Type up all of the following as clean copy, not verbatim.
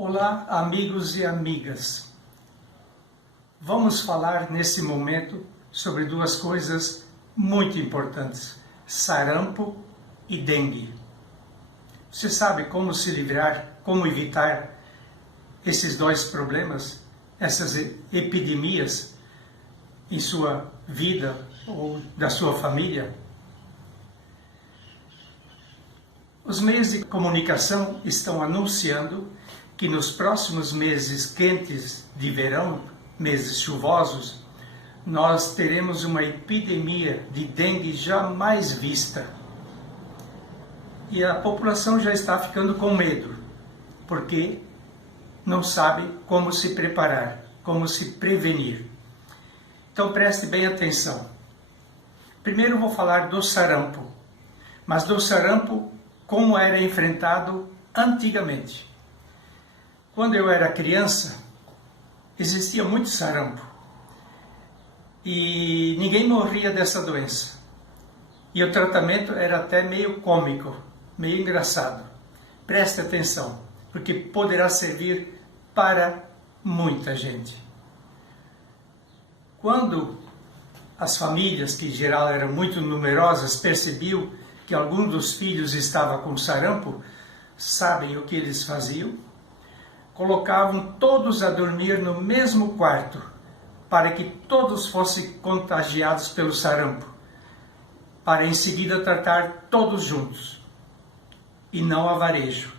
Olá, amigos e amigas. Vamos falar nesse momento sobre duas coisas muito importantes: sarampo e dengue. Você sabe como se livrar, como evitar esses dois problemas, essas epidemias em sua vida ou da sua família? Os meios de comunicação estão anunciando que nos próximos meses quentes de verão, meses chuvosos, nós teremos uma epidemia de dengue jamais vista. E a população já está ficando com medo, porque não sabe como se preparar, como se prevenir. Então preste bem atenção. Primeiro eu vou falar do sarampo, mas do sarampo como era enfrentado antigamente. Quando eu era criança, existia muito sarampo e ninguém morria dessa doença. E o tratamento era até meio cômico, meio engraçado. Preste atenção, porque poderá servir para muita gente. Quando as famílias, que em geral eram muito numerosas, percebiam que algum dos filhos estava com sarampo, sabem o que eles faziam? Colocavam todos a dormir no mesmo quarto, para que todos fossem contagiados pelo sarampo, para em seguida tratar todos juntos, e não a varejo.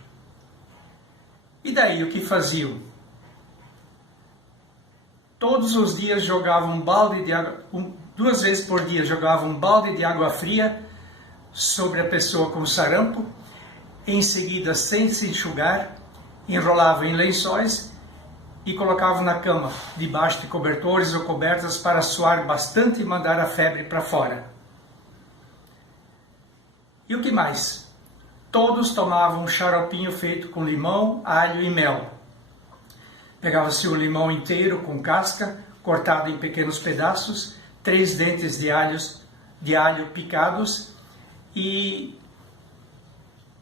E daí o que faziam? Todos os dias jogavam um balde de água, 2 vezes por dia jogavam um balde de água fria sobre a pessoa com sarampo, em seguida, sem se enxugar, enrolavam em lençóis e colocavam na cama, debaixo de cobertores ou cobertas, para suar bastante e mandar a febre para fora. E o que mais? Todos tomavam um xaropinho feito com limão, alho e mel. Pegava-se um limão inteiro com casca, cortado em pequenos pedaços, 3 dentes de alho picados e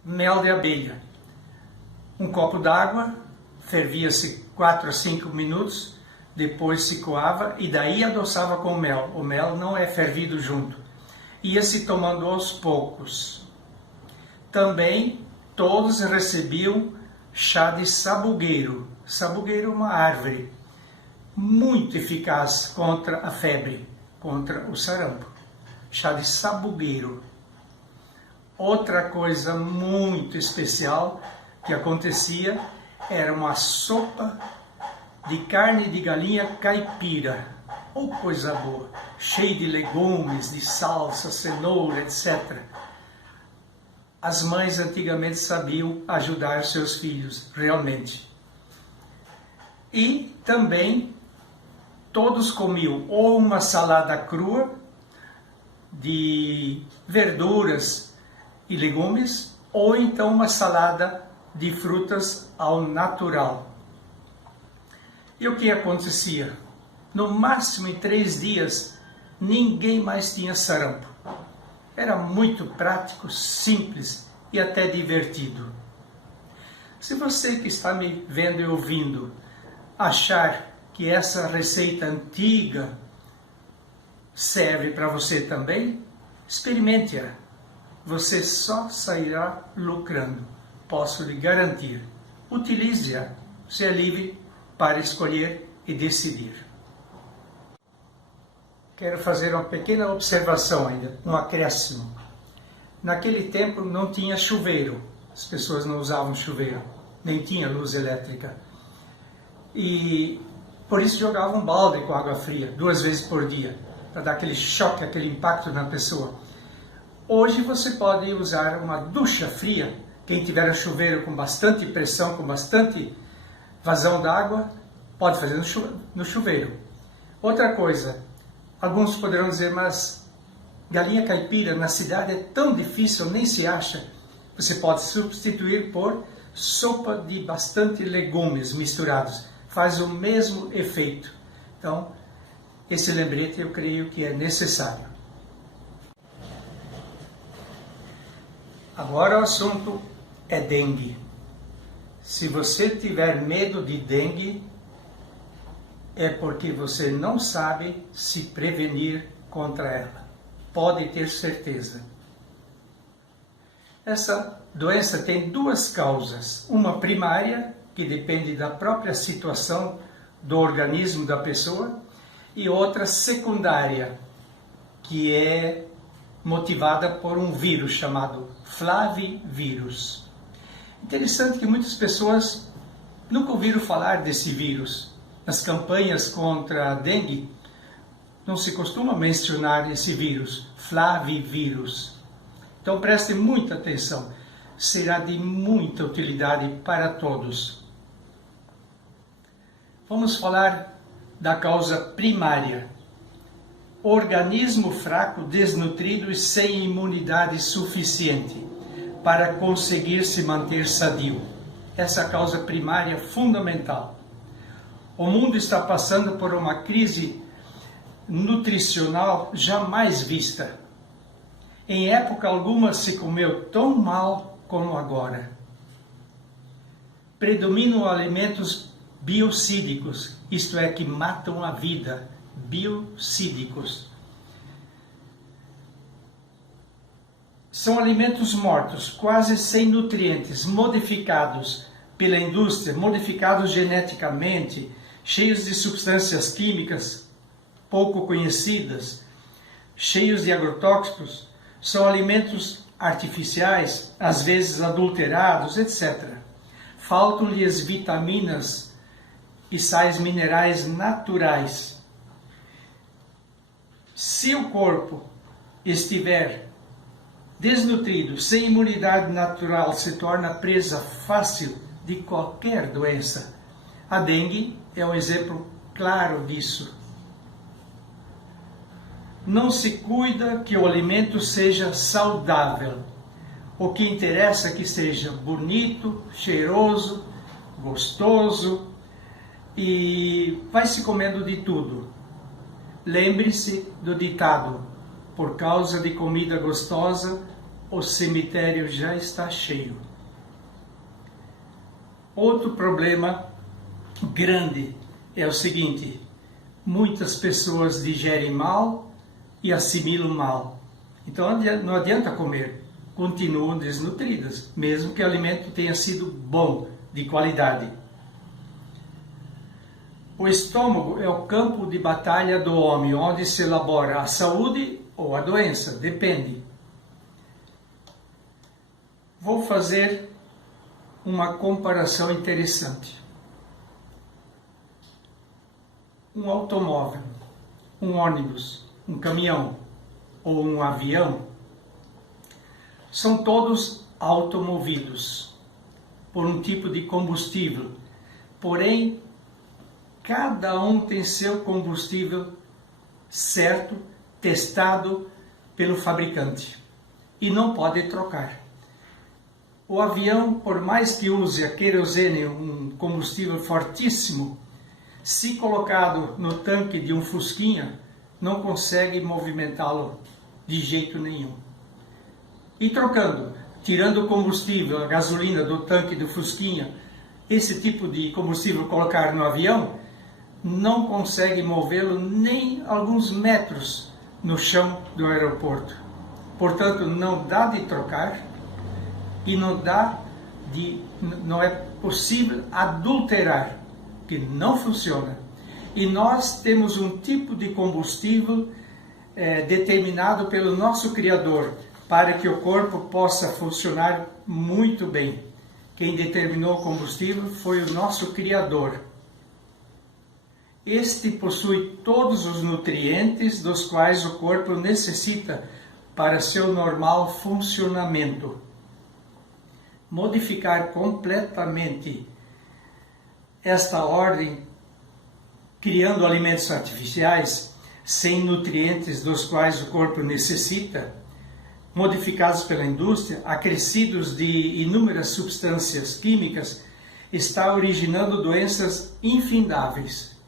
mel de abelha. Um copo d'água, fervia-se 4 a 5 minutos, depois se coava e daí adoçava com mel. O mel não é fervido junto. Ia-se tomando aos poucos. Também todos recebiam chá de sabugueiro. Sabugueiro é uma árvore muito eficaz contra a febre, contra o sarampo. Chá de sabugueiro. Outra coisa muito especial que acontecia era uma sopa de carne de galinha caipira. Oh, coisa boa! Cheia de legumes, de salsa, cenoura, etc. As mães antigamente sabiam ajudar seus filhos, realmente. E também todos comiam ou uma salada crua de verduras e legumes, ou então uma salada de frutas ao natural. E o que acontecia? No máximo em 3 dias, ninguém mais tinha sarampo. Era muito prático, simples e até divertido. Se você que está me vendo e ouvindo achar que essa receita antiga serve para você também, experimente-a. Você só sairá lucrando, posso lhe garantir. Utilize-a, você é livre para escolher e decidir. Quero fazer uma pequena observação ainda, um acréscimo. Naquele tempo não tinha chuveiro, as pessoas não usavam chuveiro, nem tinha luz elétrica. E por isso jogavam um balde com água fria, 2 vezes por dia, para dar aquele choque, aquele impacto na pessoa. Hoje você pode usar uma ducha fria. Quem tiver um chuveiro com bastante pressão, com bastante vazão d'água, pode fazer no chuveiro. Outra coisa, alguns poderão dizer, mas galinha caipira na cidade é tão difícil, nem se acha. Você pode substituir por sopa de bastante legumes misturados. Faz o mesmo efeito. Então, esse lembrete eu creio que é necessário. Agora o assunto é dengue. Se você tiver medo de dengue, é porque você não sabe se prevenir contra ela. Pode ter certeza. Essa doença tem duas causas. Uma primária, que depende da própria situação do organismo da pessoa, e outra secundária, que é motivada por um vírus chamado flavivírus. Interessante que muitas pessoas nunca ouviram falar desse vírus. Nas campanhas contra a dengue, não se costuma mencionar esse vírus, flavivírus. Então prestem muita atenção, será de muita utilidade para todos. Vamos falar da causa primária. Organismo fraco, desnutrido e sem imunidade suficiente para conseguir se manter sadio. Essa é a causa primária fundamental. O mundo está passando por uma crise nutricional jamais vista. Em época alguma se comeu tão mal como agora. Predominam alimentos biocídicos, isto é, que matam a vida. Biocídicos. São alimentos mortos, quase sem nutrientes, modificados pela indústria, modificados geneticamente, cheios de substâncias químicas pouco conhecidas, cheios de agrotóxicos. São alimentos artificiais, às vezes adulterados, etc. Faltam-lhes vitaminas e sais minerais naturais. Se o corpo estiver desnutrido, sem imunidade natural, se torna presa fácil de qualquer doença. A dengue é um exemplo claro disso. Não se cuida que o alimento seja saudável. O que interessa é que seja bonito, cheiroso, gostoso e vai se comendo de tudo. Lembre-se do ditado: por causa de comida gostosa, o cemitério já está cheio. Outro problema grande é o seguinte: muitas pessoas digerem mal e assimilam mal. Então não adianta comer, continuam desnutridas, mesmo que o alimento tenha sido bom, de qualidade. O estômago é o campo de batalha do homem, onde se elabora a saúde ou a doença, depende. Vou fazer uma comparação interessante. Um automóvel, um ônibus, um caminhão ou um avião são todos automovidos por um tipo de combustível, porém cada um tem seu combustível certo, testado pelo fabricante e não pode trocar. O avião, por mais que use a querosene, um combustível fortíssimo, se colocado no tanque de um fusquinha, não consegue movimentá-lo de jeito nenhum. E trocando, tirando o combustível, a gasolina do tanque do fusquinha, esse tipo de combustível colocar no avião, não consegue movê-lo nem alguns metros no chão do aeroporto. Portanto, não dá de trocar e não é possível adulterar, que não funciona. E nós temos um tipo de combustível determinado pelo nosso Criador, para que o corpo possa funcionar muito bem. Quem determinou o combustível foi o nosso Criador. Este possui todos os nutrientes dos quais o corpo necessita para seu normal funcionamento. Modificar completamente esta ordem, criando alimentos artificiais, sem nutrientes dos quais o corpo necessita, modificados pela indústria, acrescidos de inúmeras substâncias químicas, está originando doenças infindáveis.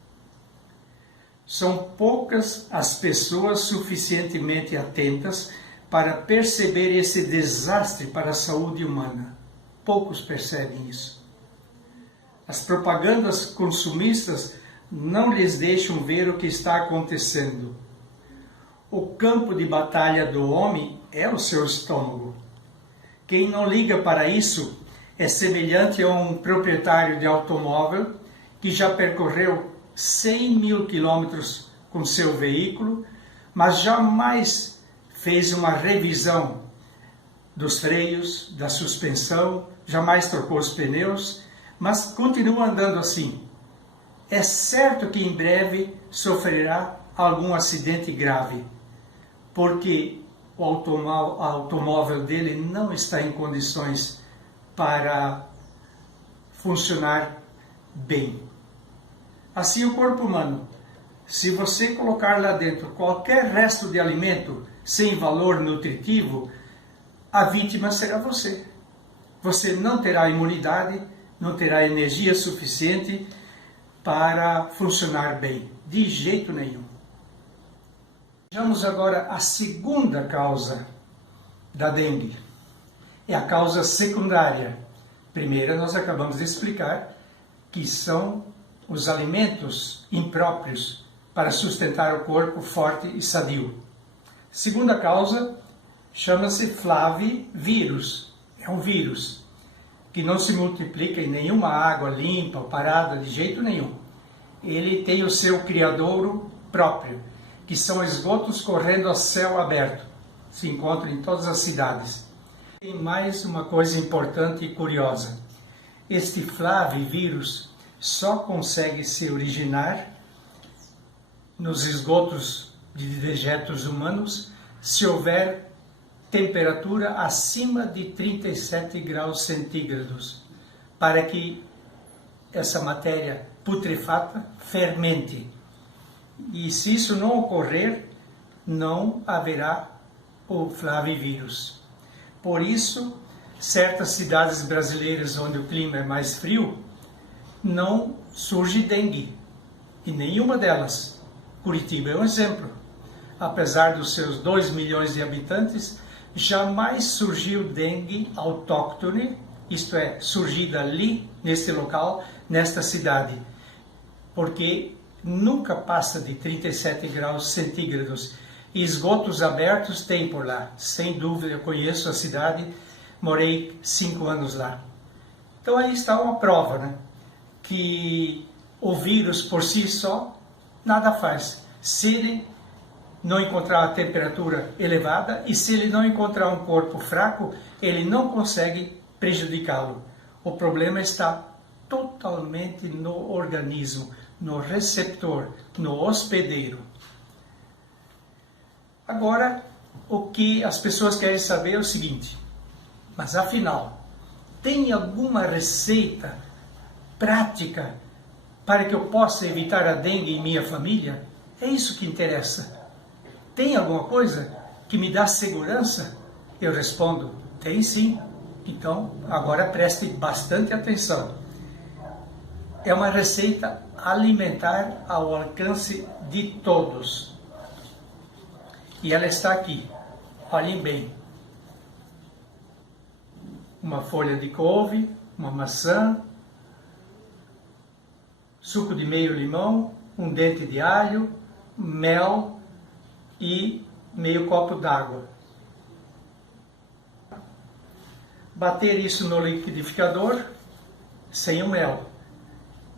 São poucas as pessoas suficientemente atentas para perceber esse desastre para a saúde humana. Poucos percebem isso. As propagandas consumistas não lhes deixam ver o que está acontecendo. O campo de batalha do homem é o seu estômago. Quem não liga para isso é semelhante a um proprietário de automóvel que já percorreu 100 mil quilômetros com seu veículo, mas jamais fez uma revisão dos freios, da suspensão, jamais trocou os pneus, mas continua andando assim. É certo que em breve sofrerá algum acidente grave, porque o automóvel dele não está em condições para funcionar bem. Assim o corpo humano, se você colocar lá dentro qualquer resto de alimento sem valor nutritivo, a vítima será você. Você não terá imunidade, não terá energia suficiente para funcionar bem, de jeito nenhum. Vejamos agora a segunda causa da dengue. É a causa secundária. Primeira, nós acabamos de explicar que são os alimentos impróprios para sustentar o corpo forte e sadio. Segunda causa chama-se flavivírus. É um vírus que não se multiplica em nenhuma água limpa ou parada de jeito nenhum. Ele tem o seu criadouro próprio, que são esgotos correndo a céu aberto. Se encontra em todas as cidades. Tem mais uma coisa importante e curiosa. Este flavivírus só consegue se originar nos esgotos de dejetos humanos se houver temperatura acima de 37 graus centígrados, para que essa matéria putrefata fermente. E se isso não ocorrer, não haverá o flavivírus. Por isso, certas cidades brasileiras onde o clima é mais frio, não surge dengue. E nenhuma delas. Curitiba é um exemplo. Apesar dos seus 2 milhões de habitantes, jamais surgiu dengue autóctone, isto é, surgida ali, neste local, nesta cidade. Porque nunca passa de 37 graus centígrados. E esgotos abertos tem por lá. Sem dúvida, eu conheço a cidade, morei 5 anos lá. Então aí está uma prova, né? Que o vírus por si só nada faz. Se ele não encontrar a temperatura elevada e se ele não encontrar um corpo fraco, ele não consegue prejudicá-lo. O problema está totalmente no organismo, no receptor, no hospedeiro. Agora, o que as pessoas querem saber é o seguinte: mas afinal, tem alguma receita prática para que eu possa evitar a dengue em minha família? É isso que interessa. Tem alguma coisa que me dá segurança? Eu respondo, tem sim. Então, agora preste bastante atenção. É uma receita alimentar ao alcance de todos. E ela está aqui. Olhem bem. Uma folha de couve, uma maçã, suco de meio limão, um dente de alho, mel e meio copo d'água. Bater isso no liquidificador sem o mel.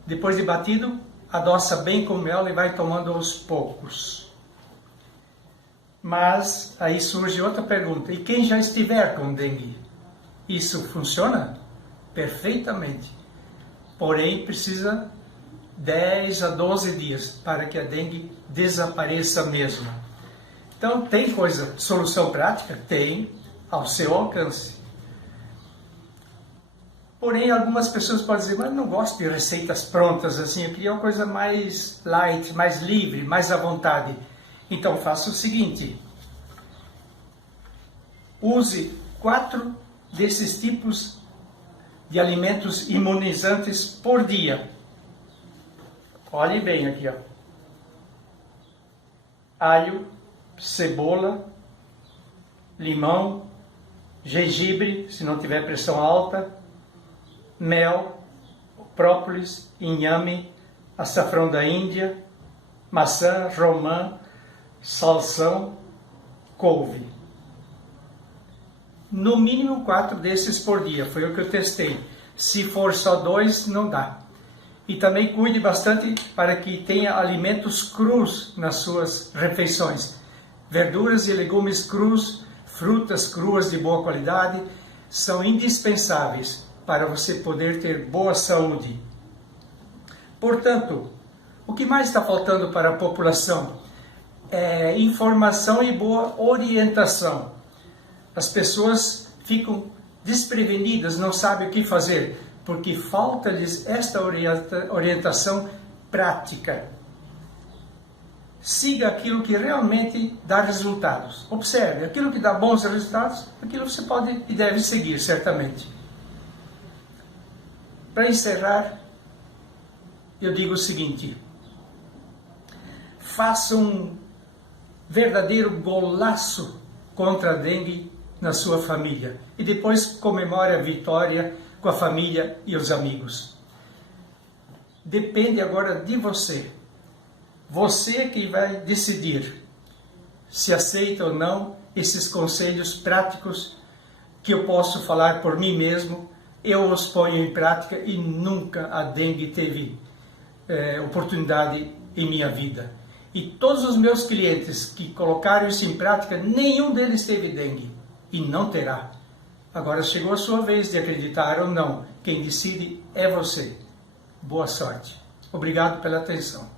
Depois de batido, adoça bem com mel e vai tomando aos poucos. Mas aí surge outra pergunta: e quem já estiver com dengue? Isso funciona? Perfeitamente. Porém, precisa 10 a 12 dias para que a dengue desapareça mesmo. Então, tem solução prática? Tem, ao seu alcance. Porém, algumas pessoas podem dizer, mas eu não gosto de receitas prontas assim, eu queria uma coisa mais light, mais livre, mais à vontade. Então, faça o seguinte: use 4 desses tipos de alimentos imunizantes por dia. Olhe bem aqui, ó. Alho, cebola, limão, gengibre, se não tiver pressão alta, mel, própolis, inhame, açafrão da Índia, maçã, romã, salsão, couve. No mínimo 4 desses por dia, foi o que eu testei. Se for só 2, não dá. E também cuide bastante para que tenha alimentos crus nas suas refeições. Verduras e legumes crus, frutas cruas de boa qualidade, são indispensáveis para você poder ter boa saúde. Portanto, o que mais está faltando para a população é informação e boa orientação. As pessoas ficam desprevenidas, não sabem o que fazer, porque falta-lhes esta orientação prática. Siga aquilo que realmente dá resultados. Observe, aquilo que dá bons resultados, aquilo você pode e deve seguir, certamente. Para encerrar, eu digo o seguinte: faça um verdadeiro golaço contra a dengue na sua família e depois comemore a vitória com a família e os amigos. Depende agora de você. Você que vai decidir se aceita ou não esses conselhos práticos que eu posso falar por mim mesmo. Eu os ponho em prática e nunca a dengue teve oportunidade em minha vida. E todos os meus clientes que colocaram isso em prática, nenhum deles teve dengue e não terá. Agora chegou a sua vez de acreditar ou não. Quem decide é você. Boa sorte. Obrigado pela atenção.